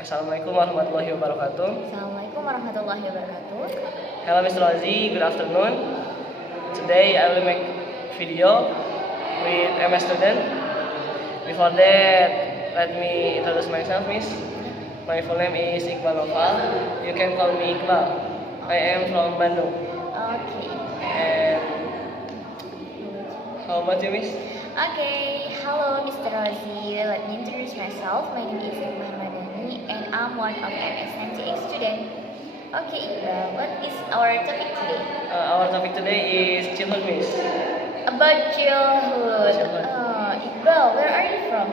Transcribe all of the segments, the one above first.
Assalamualaikum warahmatullahi wabarakatuh. Assalamualaikum warahmatullahi wabarakatuh. Hello Mr. Razi, good afternoon. Today I will make video with MS student. Before that, let me introduce myself, Miss. My full name is Iqbal Noval. You can call me Iqbal. I am from Bandung. Okay. And how about you, Miss? Okay. Hello, Mr. Rozi. Let me introduce myself. My name is Iqbal Madani, and I'm one of MSMTX student. Okay, Iqbal. What is our topic today? Our topic today is childhood, Miss. About childhood. Childhood. Iqbal, where are you from?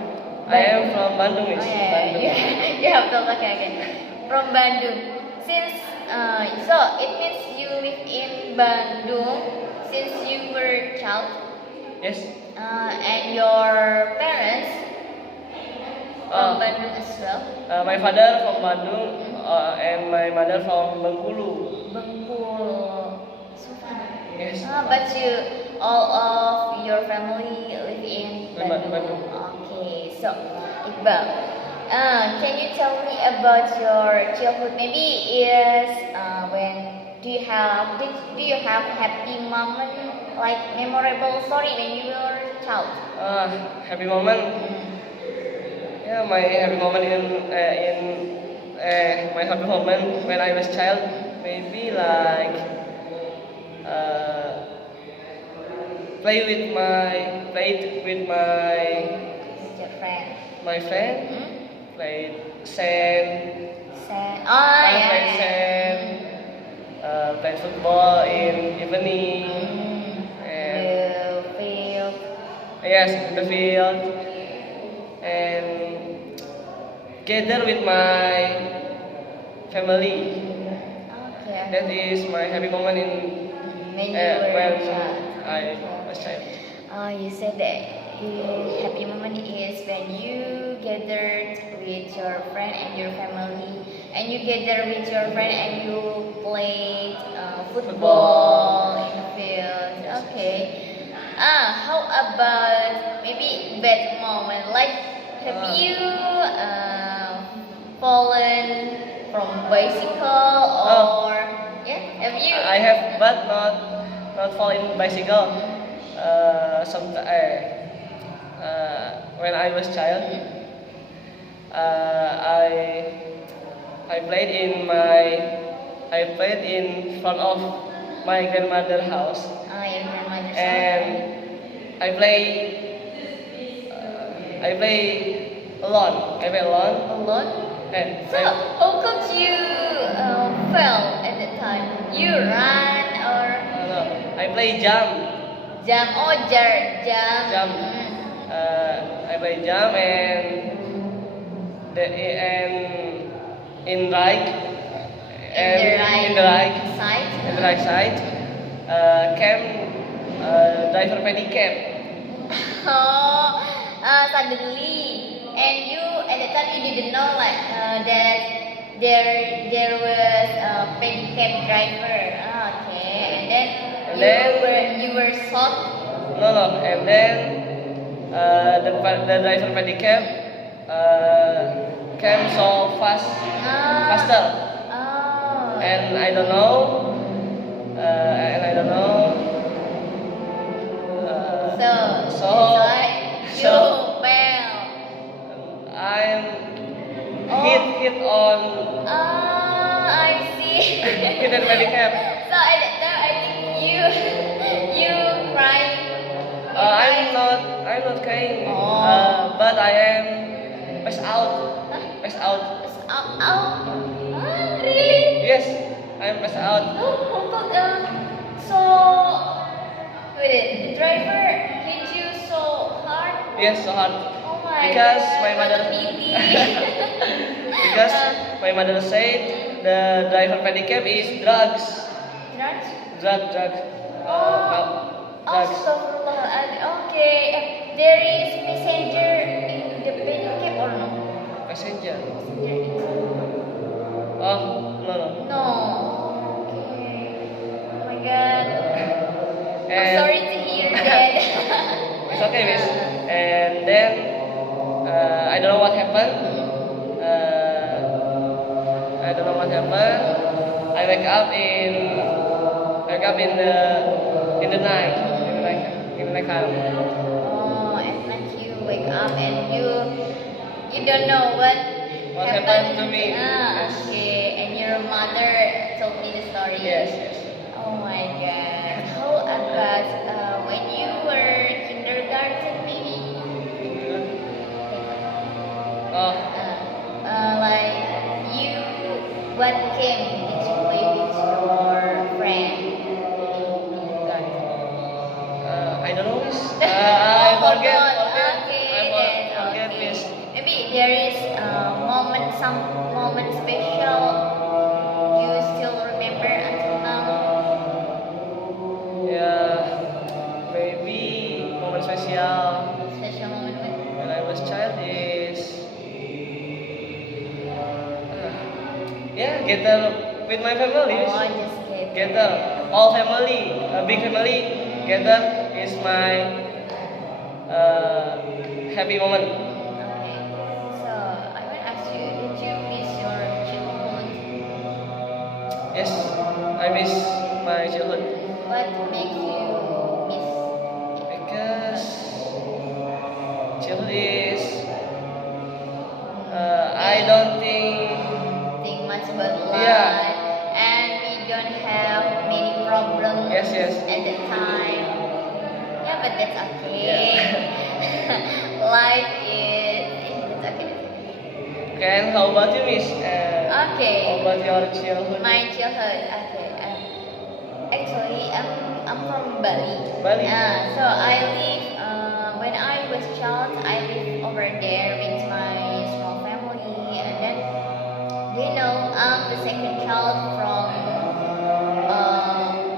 I am from Bandung, Miss. Oh yeah, Bandung. you have to talk again. From Bandung. Since so it means you live in Bandung since you were a child, Yes. and your parents from Uh, Bandung as well. My father from Bandung and my mother from Bengkulu. Bengkulu. So far. Yes. But you all of your family live in Bandung. Bandung. Okay, so Iqbal, can you tell me about your childhood? Maybe is when do you have happy moment like memorable story when you were a child? Happy moment. Yeah, my happy moment my happy moment when I was child, maybe like played with With your friend. my friend, Hmm? played sand, Sad. Oh I yeah. played sand, played football in evening, and You feel. yes, in the field, and gather with my family. Okay. That is my happy moment in When you were when a child. I was child. You said that the happy moment is when you gathered with your friend and your family, and you gather with your friend and you played football in the field. Okay. How about maybe bad moment? Like, have you fallen from bicycle or yeah? Have you? I have, but not fall in bicycle. When I was child, I played in front of my grandmother's house, Your grandmother's and I play alone. I play alone, alone. and So, how could you fell at that time? You run or no, I play jump. jump? Oh, jump. Jump. I play jump and in right In the right side. in the right side came driver pedicab. Oh, suddenly, and you at that time you didn't know like that there was a pedicab driver. Okay, and then you were shocked. No, and then the driver pedicab came so faster, Oh. and I don't know, So so that's why you fell. I'm Oh. hit on I see. hit the pedicab. So at that time, I think you cried. I'm not crying, Oh. but I am passed out. Huh? Passed out. Out. Really? Yes, I'm passed out. Oh, so wait, the driver hit you so hard. Yes, so hard. Oh my Because God, my what a mother- pity. Because my mother said the driver pedicab is drugs. Drugs? Drugs. Drugs. Astaghfirullahaladzim. Okay, there is passenger in the pedicab or no? Passenger. Passenger inside. Oh, no. No. Okay. Oh my God. I'm And sorry to hear that. it's okay, miss. And then I don't know what happened. wake up in the night, in the night time. Oh, at night you wake up and you don't know what happened to me. Ah, Yes. okay. And your mother told me the story. Yes, yes. Oh my God. How about when you were kindergarten maybe? Oh, Like you, what game did you play with your friend in kindergarten? I don't know, miss. I forget. Okay, I then forget, okay. miss. Maybe there is some moment special you still remember until now. Yeah, maybe moment special Special moment. when I was child is yeah, gather with my family. Miss. Oh, just kidding. Gather, all family, a big family. Gather is my happy moment. Okay. So I want to ask you, did you miss your childhood? Yes, I miss my childhood What makes you miss it? because childhood is I don't think Much about life, Yeah. and we don't have many problems Yes, yes. at that time. Yeah, but that's okay. Life is it's okay. Okay, and how about you, Miss? Okay. How about your childhood? My childhood. Okay. Actually, I'm from Bali. Bali. So I live. When I was child, I live over there with my small family, and then you know I'm the second child from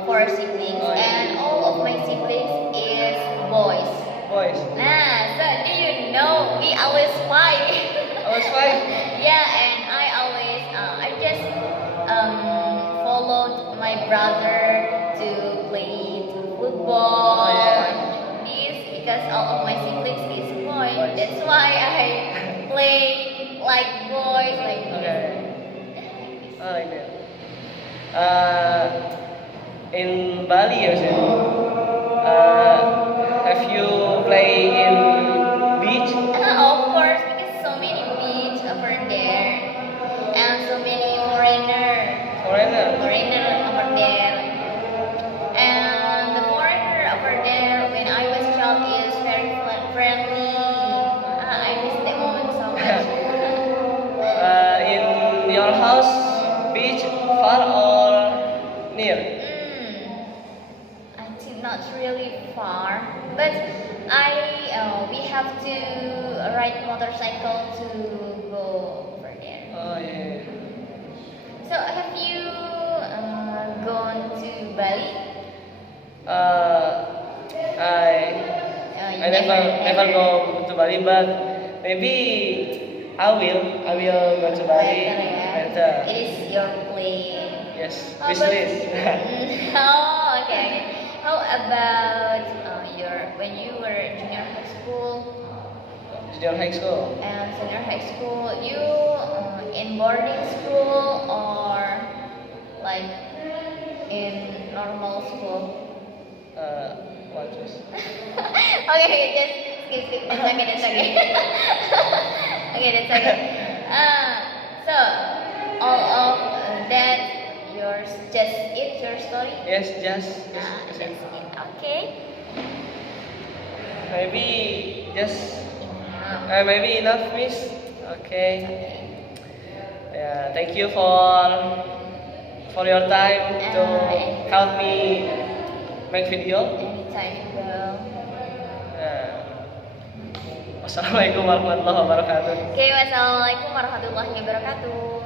four siblings, Oh, yeah. and all of my siblings is boys. Boys. Nah, so do you know we always fight? I was five. Yeah, and I always I just followed my brother to play football. Oh, yeah. This because all of my siblings is boy. Boys. That's why I play like boys like this. Okay. Oh, like that. In Bali, you said. Have you play in beach? Of course, because so many beach over there and so many Foreigner. over there. And the foreigner over there when I was child is very friendly. I miss that moment so much. In your house, beach far or near? I think not really far, but we have to ride motorcycle to go over there. Oh yeah. So have you gone to Bali? You I never go to Bali, but maybe I will go to Bali later. It is your plan. Yes, How wish about- list. Oh, okay. How about when you were junior high school Junior high school. and senior high school? You in boarding school or like in normal school? What was? Okay, just skip. That's okay. Okay, that's okay. So all of that, your story. Yes, just That's it. it. Okay. Maybe just Enough. maybe enough, miss. Okay. Okay. Yeah, thank you for your time to help me make video. Anytime you go. Wassalamualaikum warahmatullahi wabarakatuh. Oke, wassalamualaikum warahmatullahi wabarakatuh.